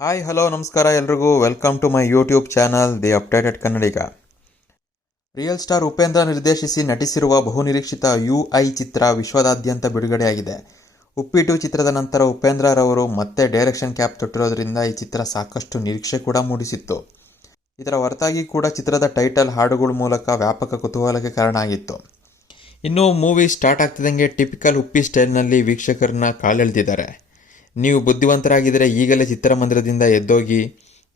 Hi hello ನಮಸ್ಕಾರ ಎಲ್ರಿಗೂ welcome to my YouTube channel the updated Kannadiga. Real star Upendra ನಿರ್ದೇಶಿಸಿ ನಟಿಸಿರುವ ಬಹುನಿರೀಕ್ಷಿತ UI ಚಿತ್ರ ವಿಶ್ವದಾದ್ಯಂತ ಬಿಡುಗಡೆಯಾಗಿದೆ. ಉಪ್ಪಿಟ್ಟು ಚಿತ್ರದ ನಂತರ ಉಪೇಂದ್ರರವರು ಮತ್ತೆ ಡೈರೆಕ್ಷನ್ ಕ್ಯಾಪ್ ತೊಟ್ಟಿರೋದ್ರಿಂದ ಈ ಚಿತ್ರ ಸಾಕಷ್ಟು ನಿರೀಕ್ಷೆ ಕೂಡ ಮೂಡಿಸಿತ್ತು. ಇದರ ಹೊರತಾಗಿ ಕೂಡ ಚಿತ್ರದ ಟೈಟಲ್ ಹಾಡುಗಳ ಮೂಲಕ ವ್ಯಾಪಕ ಕುತೂಹಲಕ್ಕೆ ಕಾರಣ ಆಗಿತ್ತು. ಇನ್ನು ಮೂವಿ ಸ್ಟಾರ್ಟ್ ಆಗ್ತಿದ್ದಂಗೆ ಟಿಪಿಕಲ್ ಉಪ್ಪಿ ಸ್ಟೈಲ್ನಲ್ಲಿ ವೀಕ್ಷಕರನ್ನ ಕಾಲೆಳೆದಿದ್ದಾರೆ. ನೀವು ಬುದ್ಧಿವಂತರಾಗಿದ್ದರೆ ಈಗಲೇ ಚಿತ್ರಮಂದಿರದಿಂದ ಎದ್ದೋಗಿ,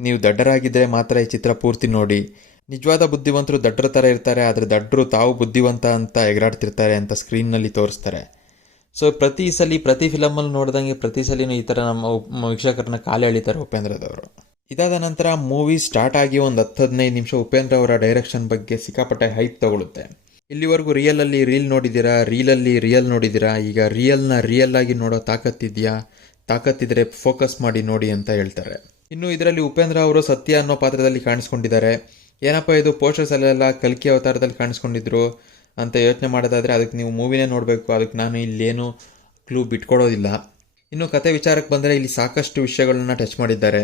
ನೀವು ದಡ್ಡರಾಗಿದ್ದರೆ ಮಾತ್ರ ಈ ಚಿತ್ರ ಪೂರ್ತಿ ನೋಡಿ. ನಿಜವಾದ ಬುದ್ಧಿವಂತರು ದಡ್ಡರ ಥರ ಇರ್ತಾರೆ, ಆದರೆ ದಡ್ಡರು ತಾವು ಬುದ್ಧಿವಂತ ಅಂತ ಎಗರಾಡ್ತಿರ್ತಾರೆ ಅಂತ ಸ್ಕ್ರೀನ್ನಲ್ಲಿ ತೋರಿಸ್ತಾರೆ. ಸೊ ಪ್ರತಿ ಫಿಲಮಲ್ಲಿ ನೋಡಿದಂಗೆ ಪ್ರತಿ ಸಲಿನೂ ಈ ಥರ ನಮ್ಮ ವೀಕ್ಷಕರನ್ನ ಕಾಲು ಎಳಿತಾರೆ ಉಪೇಂದ್ರದವರು. ಇದಾದ ನಂತರ ಮೂವಿ ಸ್ಟಾರ್ಟ್ ಆಗಿ ಒಂದು 10-15 ನಿಮಿಷ ಉಪೇಂದ್ರ ಅವರ ಡೈರೆಕ್ಷನ್ ಬಗ್ಗೆ ಸಿಕ್ಕಾಪಟ್ಟೆ ಹೈಪ್ ತಗೊಳುತ್ತೆ. ಇಲ್ಲಿವರೆಗೂ ರೀಲಲ್ಲಿ ರೀಲ್ ನೋಡಿದ್ದೀರಾ, ರೀಲಲ್ಲಿ ರಿಯಲ್ ನೋಡಿದ್ದೀರಾ, ಈಗ ರಿಯಲ್ನ ರಿಯಲ್ ಆಗಿ ನೋಡೋ ತಾಕತ್ತಿದ್ರೆ ಫೋಕಸ್ ಮಾಡಿ ನೋಡಿ ಅಂತ ಹೇಳ್ತಾರೆ. ಇನ್ನು ಇದರಲ್ಲಿ ಉಪೇಂದ್ರ ಅವರು ಸತ್ಯ ಅನ್ನೋ ಪಾತ್ರದಲ್ಲಿ ಕಾಣಿಸ್ಕೊಂಡಿದ್ದಾರೆ. ಏನಪ್ಪ ಇದು ಪೋಸ್ಟರ್ಸ್ ಅಲ್ಲೆಲ್ಲ ಕಲ್ಕಿ ಅವತಾರದಲ್ಲಿ ಕಾಣಿಸ್ಕೊಂಡಿದ್ರು ಅಂತ ಯೋಚನೆ ಮಾಡೋದಾದರೆ ಅದಕ್ಕೆ ನೀವು ಮೂವಿನೇ ನೋಡಬೇಕು. ಅದಕ್ಕೆ ನಾನು ಇಲ್ಲೇನು ಕ್ಲೂ ಬಿಟ್ಕೊಡೋದಿಲ್ಲ. ಇನ್ನು ಕತೆ ವಿಚಾರಕ್ಕೆ ಬಂದರೆ ಇಲ್ಲಿ ಸಾಕಷ್ಟು ವಿಷಯಗಳನ್ನ ಟಚ್ ಮಾಡಿದ್ದಾರೆ.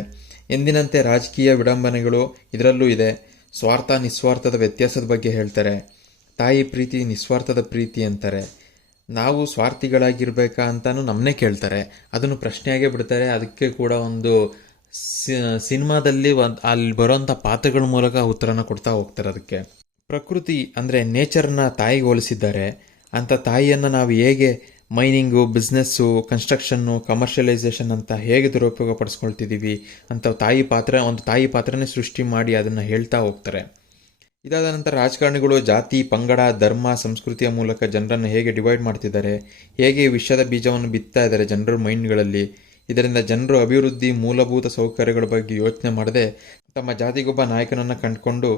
ಎಂದಿನಂತೆ ರಾಜಕೀಯ ವಿಡಂಬನೆಗಳು ಇದರಲ್ಲೂ ಇದೆ. ಸ್ವಾರ್ಥ ನಿಸ್ವಾರ್ಥದ ವ್ಯತ್ಯಾಸದ ಬಗ್ಗೆ ಹೇಳ್ತಾರೆ. ತಾಯಿ ಪ್ರೀತಿ ನಿಸ್ವಾರ್ಥದ ಪ್ರೀತಿ ಅಂತಾರೆ. ನಾವು ಸ್ವಾರ್ಥಿಗಳಾಗಿರ್ಬೇಕಾ ಅಂತಾನು ನಮ್ಮನ್ನೇ ಕೇಳ್ತಾರೆ. ಅದನ್ನು ಪ್ರಶ್ನೆಯಾಗೇ ಬಿಡ್ತಾರೆ. ಅದಕ್ಕೆ ಕೂಡ ಒಂದು ಸಿನಿಮಾದಲ್ಲಿ ಅಲ್ಲಿ ಬರೋಂಥ ಪಾತ್ರಗಳ ಮೂಲಕ ಉತ್ತರನ ಕೊಡ್ತಾ ಹೋಗ್ತಾರೆ. ಅದಕ್ಕೆ ಪ್ರಕೃತಿ ಅಂದರೆ ನೇಚರ್ನ ತಾಯಿಗೆ ಹೋಲಿಸಿದ್ದಾರೆ. ಅಂಥ ತಾಯಿಯನ್ನು ನಾವು ಹೇಗೆ ಮೈನಿಂಗು, ಬಿಸ್ನೆಸ್ಸು, ಕನ್ಸ್ಟ್ರಕ್ಷನ್ನು, ಕಮರ್ಷಿಯಲೈಸೇಷನ್ ಅಂತ ಹೇಗೆ ದುರುಪಯೋಗ ಪಡಿಸ್ಕೊಳ್ತಿದ್ದೀವಿ ಅಂತ ಒಂದು ತಾಯಿ ಪಾತ್ರನೇ ಸೃಷ್ಟಿ ಮಾಡಿ ಅದನ್ನು ಹೇಳ್ತಾ ಹೋಗ್ತಾರೆ. ಇದಾದ ನಂತರ ರಾಜಕಾರಣಿಗಳು ಜಾತಿ, ಪಂಗಡ, ಧರ್ಮ, ಸಂಸ್ಕೃತಿಯ ಮೂಲಕ ಜನರನ್ನು ಹೇಗೆ ಡಿವೈಡ್ ಮಾಡ್ತಿದ್ದಾರೆ, ಹೇಗೆ ವಿಷದ ಬೀಜವನ್ನು ಬಿತ್ತಾ ಇದ್ದಾರೆ ಜನರ ಮೈಂಡ್ಗಳಲ್ಲಿ. ಇದರಿಂದ ಜನರು ಅಭಿವೃದ್ಧಿ, ಮೂಲಭೂತ ಸೌಕರ್ಯಗಳ ಬಗ್ಗೆ ಯೋಚನೆ ಮಾಡದೆ ತಮ್ಮ ಜಾತಿಗೊಬ್ಬ ನಾಯಕನನ್ನು ಕಂಡುಕೊಂಡು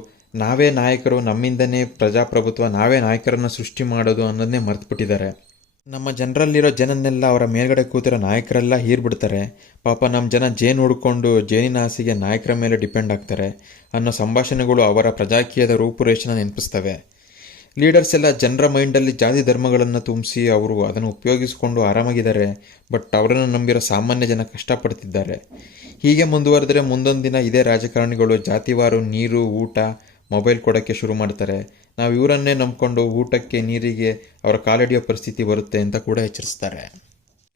ನಾವೇ ನಾಯಕರು, ನಮ್ಮಿಂದನೇ ಪ್ರಜಾಪ್ರಭುತ್ವ, ನಾವೇ ನಾಯಕರನ್ನು ಸೃಷ್ಟಿ ಮಾಡೋದು ಅನ್ನೋದನ್ನೇ ಮರೆತುಬಿಟ್ಟಿದ್ದಾರೆ. ನಮ್ಮ ಜನರಲ್ಲಿರೋ ಜನನ್ನೆಲ್ಲ ಅವರ ಮೇಲ್ಗಡೆ ಕೂತಿರೋ ನಾಯಕರೆಲ್ಲ ಹೀರ್ಬಿಡ್ತಾರೆ. ಪಾಪ ನಮ್ಮ ಜನ ಜೇನು ಹುಡ್ಕೊಂಡು ಜೇನಿನ ಆಸೆಗೆ ನಾಯಕರ ಮೇಲೆ ಡಿಪೆಂಡ್ ಆಗ್ತಾರೆ ಅನ್ನೋ ಸಂಭಾಷಣೆಗಳು ಅವರ ಪ್ರಜಾಕೀಯದ ರೂಪುರೇಷೆನ ನೆನಪಿಸ್ತವೆ. ಲೀಡರ್ಸ್ ಎಲ್ಲ ಜನರ ಮೈಂಡಲ್ಲಿ ಜಾತಿ ಧರ್ಮಗಳನ್ನು ತುಂಬಿಸಿ ಅವರು ಅದನ್ನು ಉಪಯೋಗಿಸಿಕೊಂಡು ಆರಾಮಾಗಿದ್ದಾರೆ. ಬಟ್ ಅವರನ್ನು ನಂಬಿರೋ ಸಾಮಾನ್ಯ ಜನ ಕಷ್ಟಪಡ್ತಿದ್ದಾರೆ. ಹೀಗೆ ಮುಂದುವರೆದರೆ ಮುಂದೊಂದು ದಿನ ಇದೇ ರಾಜಕಾರಣಿಗಳು ಜಾತಿವಾರು ನೀರು, ಊಟ, ಮೊಬೈಲ್ ಕೊಡೋಕ್ಕೆ ಶುರು ಮಾಡ್ತಾರೆ. ನಾವು ಇವರನ್ನೇ ನಂಬಿಕೊಂಡು ಊಟಕ್ಕೆ, ನೀರಿಗೆ ಅವರ ಕಾಲಡಿಯೋ ಪರಿಸ್ಥಿತಿ ಬರುತ್ತೆ ಅಂತ ಕೂಡ ಎಚ್ಚರಿಸ್ತಾರೆ.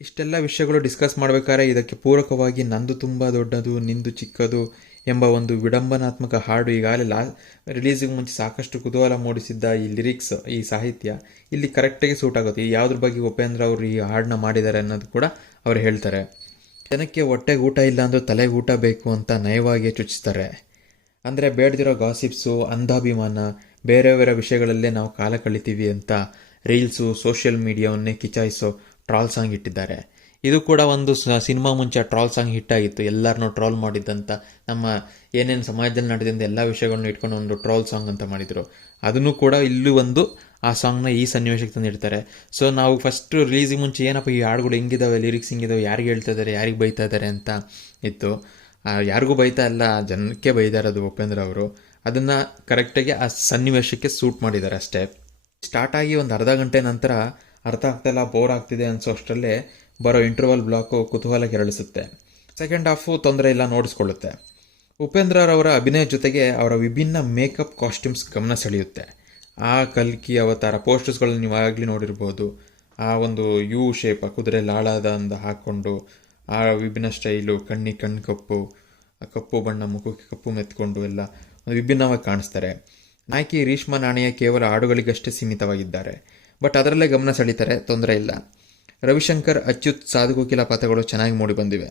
ಇಷ್ಟೆಲ್ಲ ವಿಷಯಗಳು ಡಿಸ್ಕಸ್ ಮಾಡಬೇಕಾದ್ರೆ ಇದಕ್ಕೆ ಪೂರಕವಾಗಿ ನಂದು ತುಂಬ ದೊಡ್ಡದು, ನಿಂದು ಚಿಕ್ಕದು ಎಂಬ ಒಂದು ವಿಡಂಬನಾತ್ಮಕ ಹಾಡು ಈಗಾಗಲೇ ರಿಲೀಸಿಗೆ ಮುಂಚೆ ಸಾಕಷ್ಟು ಕುತೂಹಲ ಮೂಡಿಸಿದ್ದ ಈ ಲಿರಿಕ್ಸ್, ಈ ಸಾಹಿತ್ಯ ಇಲ್ಲಿ ಕರೆಕ್ಟಾಗಿ ಸೂಟ್ ಆಗುತ್ತೆ. ಯಾವುದ್ರ ಬಗ್ಗೆ ಉಪೇಂದ್ರ ಅವರು ಈ ಹಾಡನ್ನ ಮಾಡಿದ್ದಾರೆ ಅನ್ನೋದು ಕೂಡ ಅವರು ಹೇಳ್ತಾರೆ. ಜನಕ್ಕೆ ಹೊಟ್ಟೆಗೆ ಊಟ ಇಲ್ಲ ಅಂದರೂ ತಲೆಗೆ ಊಟ ಬೇಕು ಅಂತ ನಯವಾಗಿ ಚುಚ್ಚಿಸ್ತಾರೆ. ಅಂದರೆ ಬೇಡದಿರೋ ಗಾಸಿಪ್ಸು, ಅಂಧಾಭಿಮಾನ, ಬೇರೆ ವಿಷಯಗಳಲ್ಲೇ ನಾವು ಕಾಲ ಕಳಿತೀವಿ ಅಂತ ರೀಲ್ಸು, ಸೋಷಿಯಲ್ ಮೀಡಿಯಾವನ್ನೇ ಕಿಚಾಯಿಸೋ ಟ್ರಾಲ್ ಸಾಂಗ್ ಇಟ್ಟಿದ್ದಾರೆ. ಇದು ಕೂಡ ಒಂದು ಸಿನಿಮಾ ಮುಂಚೆ ಟ್ರಾಲ್ ಸಾಂಗ್ ಹಿಟ್ಟಾಗಿತ್ತು. ಎಲ್ಲರನ್ನೂ ಟ್ರಾಲ್ ಮಾಡಿದ್ದಂಥ ನಮ್ಮ ಏನೇನು ಸಮಾಜದಲ್ಲಿ ನಡೆದಿಂದ ಎಲ್ಲ ವಿಷಯಗಳನ್ನ ಇಟ್ಕೊಂಡು ಒಂದು ಟ್ರಾಲ್ ಸಾಂಗ್ ಅಂತ ಮಾಡಿದರು. ಅದನ್ನು ಕೂಡ ಇಲ್ಲೂ ಒಂದು ಆ ಸಾಂಗ್ನ ಈ ಸನ್ನಿವೇಶಕ್ಕೆ ತಂದಿಡ್ತಾರೆ. ಸೊ ನಾವು ಫಸ್ಟ್ ರಿಲೀಸಿಗೆ ಮುಂಚೆ ಏನಪ್ಪ ಈ ಹಾಡುಗಳು ಹೆಂಗಿದಾವೆ, ಲಿರಿಕ್ಸ್ ಹೆಂಗಿದಾವೆ, ಯಾರಿಗೆ ಹೇಳ್ತಾ ಇದ್ದಾರೆ, ಯಾರಿಗೆ ಬೈತಾ ಇದ್ದಾರೆ ಅಂತ ಇತ್ತು. ಯಾರಿಗೂ ಬೈತಾ ಇಲ್ಲ, ಜನಕ್ಕೆ ಬೈತಾ ಇರೋದು ಉಪೇಂದ್ರ ಅವರು. ಅದನ್ನು ಕರೆಕ್ಟಾಗಿ ಆ ಸನ್ನಿವೇಶಕ್ಕೆ ಸೂಟ್ ಮಾಡಿದ್ದಾರೆ ಅಷ್ಟೇ. ಸ್ಟಾರ್ಟ್ ಆಗಿ ಒಂದು ಅರ್ಧ ಗಂಟೆ ನಂತರ ಅರ್ಥ ಆಗ್ತಾಯಿಲ್ಲ, ಬೋರ್ ಆಗ್ತಿದೆ ಅನಿಸೋ ಅಷ್ಟರಲ್ಲೇ ಬರೋ ಇಂಟರ್ವಲ್ ಬ್ಲಾಕು ಕುತೂಹಲ ಕೆರಳಿಸುತ್ತೆ. ಸೆಕೆಂಡ್ ಹಾಫು ತೊಂದರೆ ಇಲ್ಲ, ನೋಡಿಸ್ಕೊಳ್ಳುತ್ತೆ. ಉಪೇಂದ್ರರವರ ಅಭಿನಯ ಜೊತೆಗೆ ಅವರ ವಿಭಿನ್ನ ಮೇಕಪ್, ಕಾಸ್ಟ್ಯೂಮ್ಸ್ ಗಮನ ಸೆಳೆಯುತ್ತೆ. ಆ ಕಲ್ಕಿ ಅವತಾರ ಪೋಸ್ಟರ್ಸ್ಗಳನ್ನ ನೀವು ಆಗಲಿ ನೋಡಿರ್ಬೋದು. ಆ ಒಂದು ಯು ಶೇಪ್, ಕುದುರೆ ಲಾಳದ ಅಂದ ಹಾಕ್ಕೊಂಡು ಆ ವಿಭಿನ್ನ ಸ್ಟೈಲು, ಕಣ್ಣು ಕಪ್ಪು ಬಣ್ಣ, ಮುಖಕ್ಕೆ ಕಪ್ಪು ಮೆತ್ಕೊಂಡು ಎಲ್ಲ ಒಂದು ವಿಭಿನ್ನವಾಗಿ ಕಾಣಿಸ್ತಾರೆ. ನಾಯಕಿ ರೇಷ್ಮಾ ನಾಣಯ್ಯ ಕೇವಲ ಹಾಡುಗಳಿಗಷ್ಟೇ ಸೀಮಿತವಾಗಿದ್ದಾರೆ, ಬಟ್ ಅದರಲ್ಲೇ ಗಮನ ಸೆಳೀತಾರೆ, ತೊಂದರೆ ಇಲ್ಲ. ರವಿಶಂಕರ್, ಅಚ್ಯುತ್, ಸಾಧುಕೋಕಿಲ ಪಾತ್ರಗಳು ಚೆನ್ನಾಗಿ ಮೂಡಿ ಬಂದಿವೆ.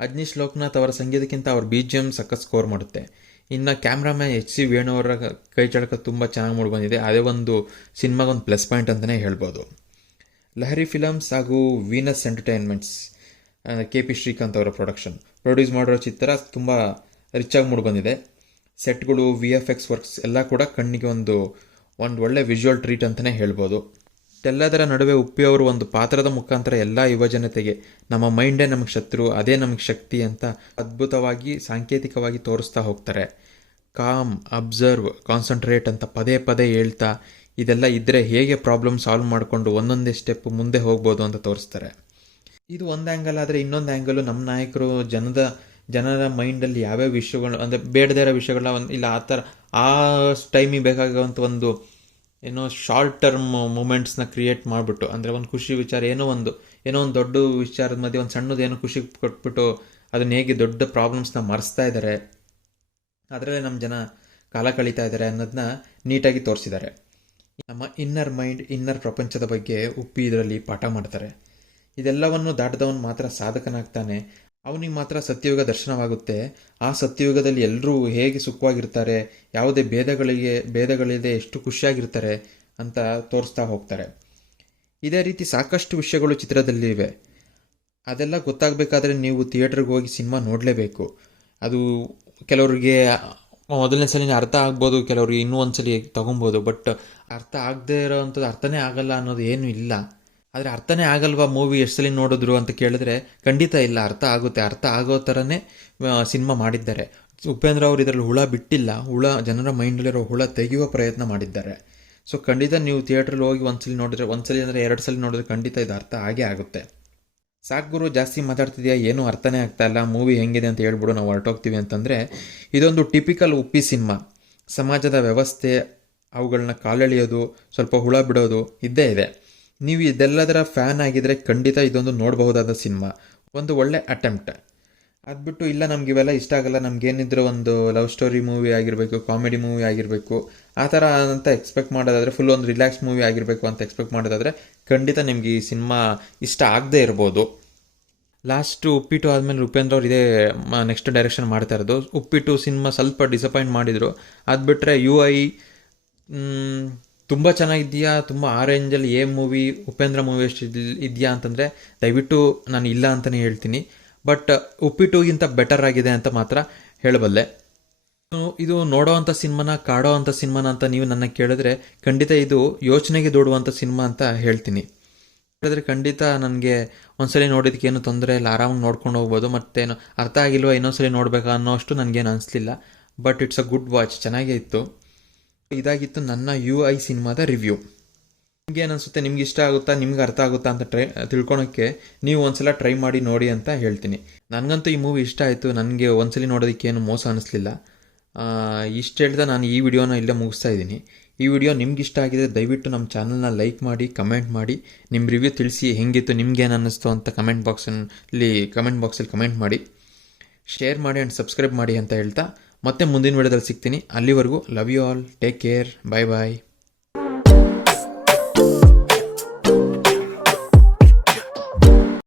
ಅಜ್ನೀಶ್ ಲೋಕನಾಥ್ ಅವರ ಸಂಗೀತಕ್ಕಿಂತ ಅವ್ರ BGM ಸಖತ್ ಸ್ಕೋರ್ ಮಾಡುತ್ತೆ. ಇನ್ನು ಕ್ಯಾಮ್ರಾಮ್ಯಾನ್ HC ವೇಣು ಅವರ ಕೈ ಚಳಕ ತುಂಬ ಚೆನ್ನಾಗಿ ಮೂಡಿ ಬಂದಿದೆ. ಅದೇ ಒಂದು ಸಿನಿಮಾಗೊಂದು ಪ್ಲಸ್ ಪಾಯಿಂಟ್ ಅಂತಲೇ ಹೇಳ್ಬೋದು. ಲಹರಿ ಫಿಲಮ್ಸ್ ಹಾಗೂ ವೀನಸ್ ಎಂಟರ್ಟೈನ್ಮೆಂಟ್ಸ್, KP ಶ್ರೀಕಾಂತ್ ಅವರ ಪ್ರೊಡ್ಯೂಸ್ ಮಾಡಿರೋ ಚಿತ್ರ ತುಂಬ ರಿಚಾಗಿ ಮೂಡಿ ಬಂದಿದೆ. ಸೆಟ್ಗಳು, VFX ವರ್ಕ್ಸ್ ಎಲ್ಲ ಕೂಡ ಕಣ್ಣಿಗೆ ಒಂದು ಒಳ್ಳೆ ವಿಜುವಲ್ ಟ್ರೀಟ್ ಅಂತಲೇ ಹೇಳ್ಬೋದು. ಎಲ್ಲದರ ನಡುವೆ ಉಪ್ಪಿ ಅವರು ಒಂದು ಪಾತ್ರದ ಮುಖಾಂತರ ಎಲ್ಲ ಯುವಜನತೆಗೆ ನಮ್ಮ ಮೈಂಡೇ ನಮಗೆ ಶತ್ರು, ಅದೇ ನಮಗೆ ಶಕ್ತಿ ಅಂತ ಅದ್ಭುತವಾಗಿ ಸಾಂಕೇತಿಕವಾಗಿ ತೋರಿಸ್ತಾ ಹೋಗ್ತಾರೆ. ಕಾಮ್, ಅಬ್ಸರ್ವ್, ಕಾನ್ಸಂಟ್ರೇಟ್ ಅಂತ ಪದೇ ಹೇಳ್ತಾ ಇದೆಲ್ಲ ಇದ್ದರೆ ಹೇಗೆ ಪ್ರಾಬ್ಲಮ್ ಸಾಲ್ವ್ ಮಾಡಿಕೊಂಡು ಒಂದೊಂದೇ ಸ್ಟೆಪ್ ಮುಂದೆ ಹೋಗ್ಬೋದು ಅಂತ ತೋರಿಸ್ತಾರೆ. ಇದು ಒಂದು ಆ್ಯಂಗಲ್. ಆದರೆ ಇನ್ನೊಂದು ಆ್ಯಂಗಲು ನಮ್ಮ ನಾಯಕರು ಜನದ ಜನರ ಮೈಂಡಲ್ಲಿ ಯಾವ್ಯಾವ ವಿಷಯಗಳು ಅಂದರೆ ಬೇಡದೇ ಇರೋ ವಿಷಯಗಳನ್ನ ಒಂದು ಇಲ್ಲ ಆ ಥರ ಆ ಟೈಮಿಗೆ ಬೇಕಾಗುವಂಥ ಒಂದು ಏನೋ ಶಾರ್ಟ್ ಟರ್ಮ್ ಮೂಮೆಂಟ್ಸ್ನ ಕ್ರಿಯೇಟ್ ಮಾಡಿಬಿಟ್ಟು, ಅಂದರೆ ಒಂದು ಖುಷಿ ವಿಚಾರ ಏನೋ ಒಂದು ದೊಡ್ಡ ವಿಚಾರದ ಮಧ್ಯೆ ಒಂದು ಸಣ್ಣದು ಏನೋ ಖುಷಿ ಕೊಟ್ಬಿಟ್ಟು ಅದನ್ನ ಹೇಗೆ ದೊಡ್ಡ ಪ್ರಾಬ್ಲಮ್ಸ್ನ ಮರೆಸ್ತಾ ಇದ್ದಾರೆ, ಅದರಲ್ಲೇ ನಮ್ಮ ಜನ ಕಾಲ ಕಳೀತಾ ಇದ್ದಾರೆ ಅನ್ನೋದನ್ನ ನೀಟಾಗಿ ತೋರಿಸಿದ್ದಾರೆ. ನಮ್ಮ ಇನ್ನರ್ ಮೈಂಡ್, ಇನ್ನರ್ ಪ್ರಪಂಚದ ಬಗ್ಗೆ ಉಪ್ಪಿ ಇದರಲ್ಲಿ ಪಾಠ ಮಾಡ್ತಾರೆ. ಇದೆಲ್ಲವನ್ನು ದಾಟದವನು ಮಾತ್ರ ಸಾಧಕನಾಗ್ತಾನೆ, ಅವನಿಗೆ ಮಾತ್ರ ಸತ್ಯಯುಗ ದರ್ಶನವಾಗುತ್ತೆ. ಆ ಸತ್ಯಯುಗದಲ್ಲಿ ಎಲ್ಲರೂ ಹೇಗೆ ಸುಖವಾಗಿರ್ತಾರೆ, ಯಾವುದೇ ಭೇದಗಳಿದೆ ಎಷ್ಟು ಖುಷಿಯಾಗಿರ್ತಾರೆ ಅಂತ ತೋರಿಸ್ತಾ ಹೋಗ್ತಾರೆ. ಇದೇ ರೀತಿ ಸಾಕಷ್ಟು ವಿಷಯಗಳು ಚಿತ್ರದಲ್ಲಿವೆ. ಅದೆಲ್ಲ ಗೊತ್ತಾಗಬೇಕಾದ್ರೆ ನೀವು ಥಿಯೇಟ್ರಿಗೆ ಹೋಗಿ ಸಿನಿಮಾ ನೋಡಲೇಬೇಕು. ಅದು ಕೆಲವ್ರಿಗೆ ಮೊದಲನೇ ಸಲ ಅರ್ಥ ಆಗ್ಬೋದು, ಕೆಲವ್ರಿಗೆ ಇನ್ನೂ ಒಂದ್ಸಲಿ ತೊಗೊಬೋದು. ಬಟ್ ಅರ್ಥ ಆಗದೆ ಇರೋವಂಥದ್ದು ಅರ್ಥನೇ ಆಗಲ್ಲ ಅನ್ನೋದು ಏನೂ ಇಲ್ಲ. ಆದರೆ ಅರ್ಥನೇ ಆಗಲ್ವಾ ಮೂವಿ ಎಷ್ಟು ಸಲ ನೋಡಿದ್ರು ಅಂತ ಕೇಳಿದ್ರೆ ಖಂಡಿತ ಇಲ್ಲ, ಅರ್ಥ ಆಗುತ್ತೆ. ಅರ್ಥ ಆಗೋ ಥರನೇ ಸಿನಿಮಾ ಮಾಡಿದ್ದಾರೆ. ಉಪೇಂದ್ರ ಅವರು ಇದರಲ್ಲಿ ಹುಳ ಬಿಟ್ಟಿಲ್ಲ, ಜನರ ಮೈಂಡಲ್ಲಿರೋ ಹುಳ ತೆಗೆಯುವ ಪ್ರಯತ್ನ ಮಾಡಿದ್ದಾರೆ. ಸೊ ಖಂಡಿತ ನೀವು ಥಿಯೇಟ್ರಲ್ಲಿ ಹೋಗಿ ಒಂದ್ಸಲಿ ನೋಡಿದ್ರೆ, ಒಂದ್ಸಲಿ ಅಂದರೆ 2 ಸಲ ನೋಡಿದ್ರೆ ಖಂಡಿತ ಇದು ಅರ್ಥ ಆಗೇ ಆಗುತ್ತೆ. ಸಾಕು ಗುರು, ಜಾಸ್ತಿ ಮಾತಾಡ್ತಿದ್ಯಾ, ಏನೂ ಅರ್ಥನೇ ಆಗ್ತಾ ಇಲ್ಲ, ಮೂವಿ ಹೆಂಗಿದೆ ಅಂತ ಹೇಳ್ಬಿಡು, ನಾವು ಹೊರಟೋಗ್ತೀವಿ ಅಂತಂದರೆ, ಇದೊಂದು ಟಿಪಿಕಲ್ ಉಪ್ಪಿ ಸಿನಿಮಾ. ಸಮಾಜದ ವ್ಯವಸ್ಥೆ, ಅವುಗಳನ್ನ ಕಾಲೆಳೆಯೋದು, ಸ್ವಲ್ಪ ಹುಳ ಬಿಡೋದು ಇದ್ದೇ ಇದೆ. ನೀವು ಇದೆಲ್ಲದರ ಫ್ಯಾನ್ ಆಗಿದ್ರೆ ಖಂಡಿತ ಇದೊಂದು ನೋಡಬಹುದಾದ ಸಿನಿಮಾ, ಒಂದು ಒಳ್ಳೆ ಅಟೆಂಪ್ಟ್. ಅದ್ಬಿಟ್ಟು ಇಲ್ಲ ನಮ್ಗೆ ಇವೆಲ್ಲ ಇಷ್ಟ ಆಗಲ್ಲ, ನಮ್ಗೇನಿದ್ರು ಒಂದು ಲವ್ ಸ್ಟೋರಿ ಮೂವಿ ಆಗಿರಬೇಕು, ಕಾಮಿಡಿ ಮೂವಿ ಆಗಿರಬೇಕು ಆ ಥರ ಅಂತ ಎಕ್ಸ್ಪೆಕ್ಟ್ ಮಾಡೋದಾದರೆ, ಫುಲ್ ಒಂದು ರಿಲ್ಯಾಕ್ಸ್ ಮೂವಿ ಆಗಿರಬೇಕು ಅಂತ ಎಕ್ಸ್ಪೆಕ್ಟ್ ಮಾಡೋದಾದರೆ ಖಂಡಿತ ನಿಮ್ಗೆ ಈ ಸಿನಿಮಾ ಇಷ್ಟ ಆಗದೆ ಇರ್ಬೋದು. ಲಾಸ್ಟು ಉಪ್ಪಿಟ್ಟು ಆದಮೇಲೆ ಉಪೇಂದ್ರ ಅವ್ರು ಇದೇ ನೆಕ್ಸ್ಟ್ ಡೈರೆಕ್ಷನ್ ಮಾಡ್ತಾ ಇರೋದು. ಉಪ್ಪಿಟ್ಟು ಸಿನಿಮಾ ಸ್ವಲ್ಪ ಡಿಸಪಾಯಿಂಟ್ ಮಾಡಿದರು. ಅದು ಬಿಟ್ಟರೆ UI ತುಂಬ ಚೆನ್ನಾಗಿದೆಯಾ, ತುಂಬ ಆ ರೇಂಜಲ್ಲಿ ಮೂವಿ ಉಪೇಂದ್ರ ಮೂವಿ ಎಷ್ಟು ಇದೆಯಾ ಅಂತಂದರೆ ದಯವಿಟ್ಟು ನಾನು ಇಲ್ಲ ಅಂತಲೇ ಹೇಳ್ತೀನಿ. ಬಟ್ ಉಪ್ಪಿಟ್ಟುಗಿಂತ ಬೆಟರ್ ಆಗಿದೆ ಅಂತ ಮಾತ್ರ ಹೇಳಬಲ್ಲೆ. ಇದು ನೋಡೋ ಅಂಥ ಸಿನಿಮಾನ, ಕಾಡೋ ಅಂಥ ಸಿನಿಮಾನ ಅಂತ ನೀವು ನನ್ನ ಕೇಳಿದ್ರೆ ಖಂಡಿತ ಇದು ಯೋಚನೆಗೆ ದೂಡುವಂಥ ಸಿನಿಮಾ ಅಂತ ಹೇಳ್ತೀನಿ. ಹೇಳಿದ್ರೆ ಖಂಡಿತ ನನಗೆ ಒಂದ್ಸಲಿ ನೋಡೋದಕ್ಕೆ ಏನು ತೊಂದರೆ ಇಲ್ಲ, ಆರಾಮಾಗಿ ನೋಡ್ಕೊಂಡು ಹೋಗ್ಬೋದು. ಮತ್ತೇನು ಅರ್ಥ ಆಗಿಲ್ವಾ ಇನ್ನೊಂದ್ಸಲಿ ನೋಡಬೇಕಾ ಅನ್ನೋ ಅಷ್ಟು ನನಗೇನು ಅನಿಸ್ಲಿಲ್ಲ. But it's a good watch, ಚೆನ್ನಾಗೇ ಇತ್ತು. ಇದಾಗಿತ್ತು ನನ್ನ UI ಸಿನಿಮಾದ ರಿವ್ಯೂ. ನಿಮ್ಗೇನು ಅನಿಸುತ್ತೆ, ನಿಮ್ಗೆ ಇಷ್ಟ ಆಗುತ್ತಾ, ನಿಮ್ಗೆ ಅರ್ಥ ಆಗುತ್ತಾ ಅಂತ ತಿಳ್ಕೊಳಕ್ಕೆ ನೀವು ಒಂದ್ಸಲ ಟ್ರೈ ಮಾಡಿ ನೋಡಿ ಅಂತ ಹೇಳ್ತೀನಿ. ನನಗಂತೂ ಈ ಮೂವಿ ಇಷ್ಟ ಆಯಿತು, ನನಗೆ ಒಂದ್ಸಲಿ ನೋಡೋದಕ್ಕೆ ಏನು ಮೋಸ ಅನ್ನಿಸ್ಲಿಲ್ಲ. ಇಷ್ಟು ಹೇಳ್ತಾ ನಾನು ಈ ವಿಡಿಯೋನ ಇಲ್ಲೇ ಮುಗಿಸ್ತಾ ಇದ್ದೀನಿ. ಈ ವಿಡಿಯೋ ನಿಮ್ಗೆ ಇಷ್ಟ ಆಗಿದೆ ದಯವಿಟ್ಟು ನಮ್ಮ ಚಾನಲ್ನ ಲೈಕ್ ಮಾಡಿ, ಕಮೆಂಟ್ ಮಾಡಿ, ನಿಮ್ಮ ರಿವ್ಯೂ ತಿಳಿಸಿ, ಹೆಂಗಿತ್ತು, ನಿಮ್ಗೇನು ಅನ್ನಿಸ್ತು ಅಂತ ಕಮೆಂಟ್ ಬಾಕ್ಸಲ್ಲಿ ಕಮೆಂಟ್ ಮಾಡಿ, ಶೇರ್ ಮಾಡಿ ಆ್ಯಂಡ್ ಸಬ್ಸ್ಕ್ರೈಬ್ ಮಾಡಿ ಅಂತ ಹೇಳ್ತಾ ಮತ್ತೆ ಮುಂದಿನ ವಿಡಿಯೋದಲ್ಲಿ ಸಿಗ್ತೀನಿ. ಅಲ್ಲಿವರೆಗೂ love you all, take care, bye bye.